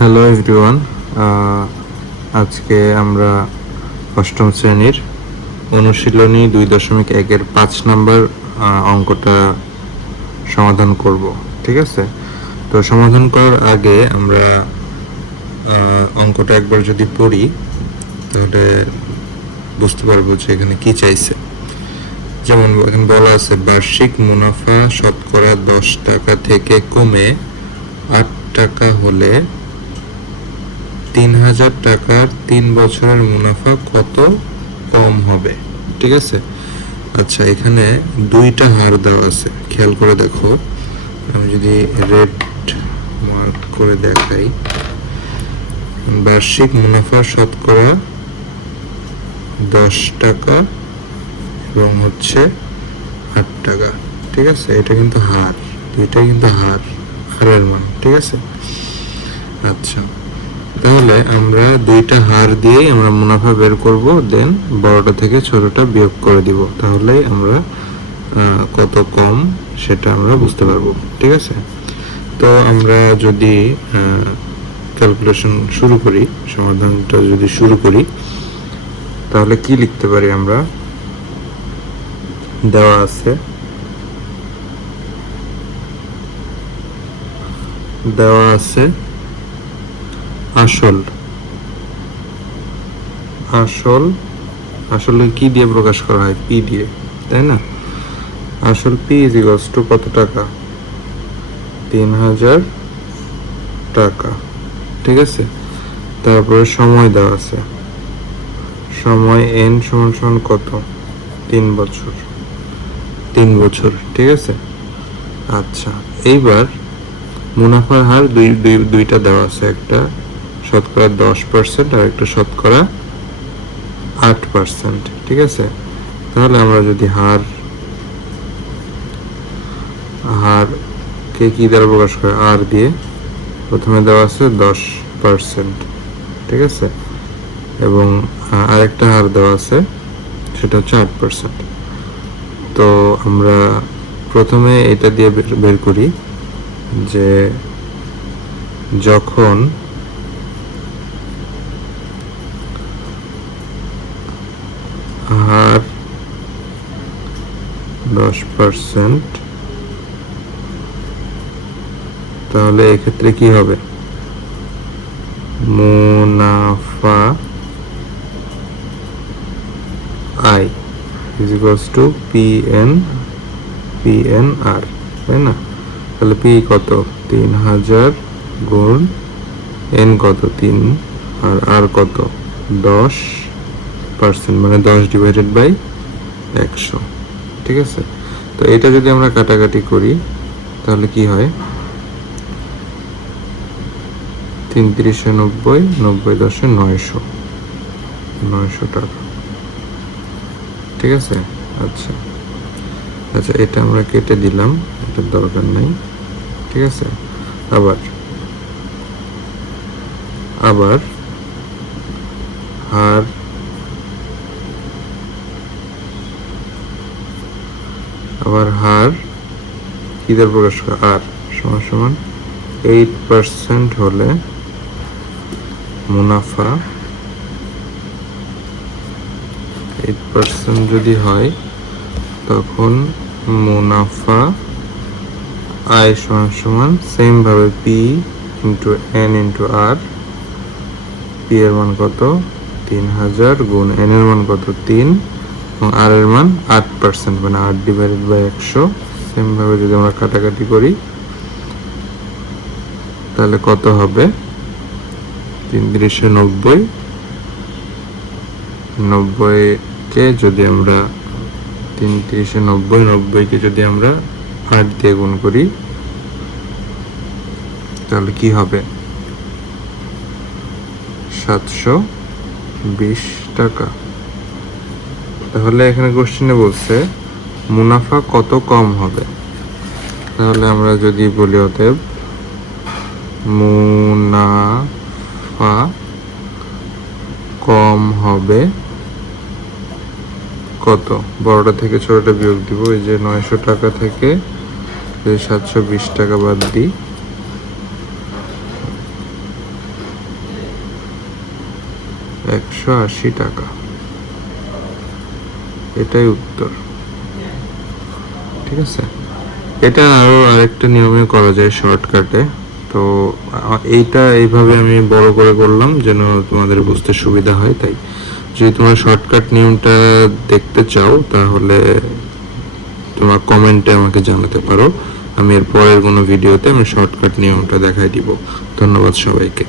Hello everyone, আজকে আমরা অষ্টম শ্রেণীর অনুশীলনী 2.1-এর 5 নম্বর অঙ্কটা সমাধান করব। ঠিক আছে, তো সমাধান করার আগে আমরা অঙ্কটা একবার যদি পড়ি তাহলে বুঝতে পারবো যে এখানে কি চাইছে। যেমন এখানে বলা আছে বার্ষিক মুনাফা শতকরা 10 টাকা থেকে কমে 8 টাকা হলে 3000 টাকার 3 বছরের মুনাফা কত কম হবে। ঠিক আছে, আচ্ছা এখানে দুইটা হার দেওয়া আছে, খেয়াল করে দেখো। আমি যদি রেড মার্ক করে দেখাই, বার্ষিক মুনাফা শতকরা 10 টাকা এবং হচ্ছে 8 টাকা। ঠিক আছে, এটা কিন্তু হার, দুইটা কিন্তু হারের মান। ঠিক আছে, আচ্ছা তাহলে আমরা দুইটা হার দিয়েই আমরা মুনাফা বের করব, দেন বড়টা থেকে ছোটটা বিয়োগ করে দিব, তাহলেই আমরা কত কম সেটা আমরা বুঝতে পারবো। ঠিক আছে, তো আমরা যদি ক্যালকুলেশন শুরু করি, সমাধানটা যদি শুরু করি, তাহলে কি লিখতে পারি আমরা? দেওয়া আছে আসলে কি দিয়ে প্রকাশ করা হয়? পি দিয়ে, তাই না? আসল পি ইজ ইকুয়ালস টু কত টাকা? 3000 টাকা। ঠিক আছে, তারপরে সময় দেওয়া আছে, সময় এন সমান সমান কত? 3 বছর। ঠিক আছে, আচ্ছা এইবার মুনাফার হার দুইটা দেওয়া আছে, একটা শতকরা 10% আর একটা শতকরা 8%। ঠিক আছে, তাহলে আমরা যদি হারকে কি দ্বারা প্রকাশ করে? আর দিয়ে। প্রথমে দেওয়া আছে 10%, ঠিক আছে, এবং আরেকটা হার দেওয়া আছে, সেটা হচ্ছে 8%। তো আমরা প্রথমে এটা দিয়ে বের করি যে যখন হার 10%, তাহলে এক্ষেত্রে কি হবে? মুনাফা I is equals to PNR, তাই না? তাহলে পি কত? 3000 গুণ এন কত? 3, আর আর কত? 10%, মানে 10 ডিভাইডেড বাই 100। ঠিক আছে, তো এটা যদি আমরা কাটাকাটি করি তাহলে কি হয়? 3 × 90, 90 × 10 900 টাকা। ঠিক আছে, আচ্ছা এটা আমরা কেটে দিলাম, এটার দরকার নাই। ঠিক আছে, আবার হার কি দ্বারা প্রকাশ করে? আর সমান সমান 8% হলে মুনাফা 8% যদি হয়, তখন মুনাফা আয় সমান সমান সেম ভাবে পি ইন্টু এন ইন্টু আর। পি এর মান কত? 3000 গুণ এন এর মান কত? 3, এবং আর এর মান 8%, মানে 8 ডিভাইডেড বাই 100। সেম ভাবে যদি আমরা কাটাকাটি করি তাহলে কত হবে? 3 × 90, 90কে যদি আমরা 3 × 90, 90কে যদি আমরা 8 দিয়ে গুণ করি তাহলে কি হবে? 720 টাকা। তাহলে এখানে কোশ্চেনে বলছে মুনাফা কত কম হবে। তাহলে আমরা যদি বলি অতএব মুনাফা কম হবে কত? বড়টা থেকে ছোটটা বিয়োগ দিব। এই যে 900 টাকা থেকে 720 টাকা বাদ দিই, 180 টাকা, এটাই উত্তর। ঠিক আছে, এটা আরো আরেকটা নিয়মে করা যায় শর্টকাটে। তো এইটা এইভাবে আমি বড় করে করলাম যেন তোমাদের বুঝতে সুবিধা হয়। তাই যদি তোমরা শর্টকাট নিয়মটা দেখতে চাও তাহলে তোমরা কমেন্টে আমাকে জানাতে পারো, আমি এর পরের কোনো ভিডিওতে আমি শর্টকাট নিয়মটা দেখাই দিব। ধন্যবাদ সবাইকে।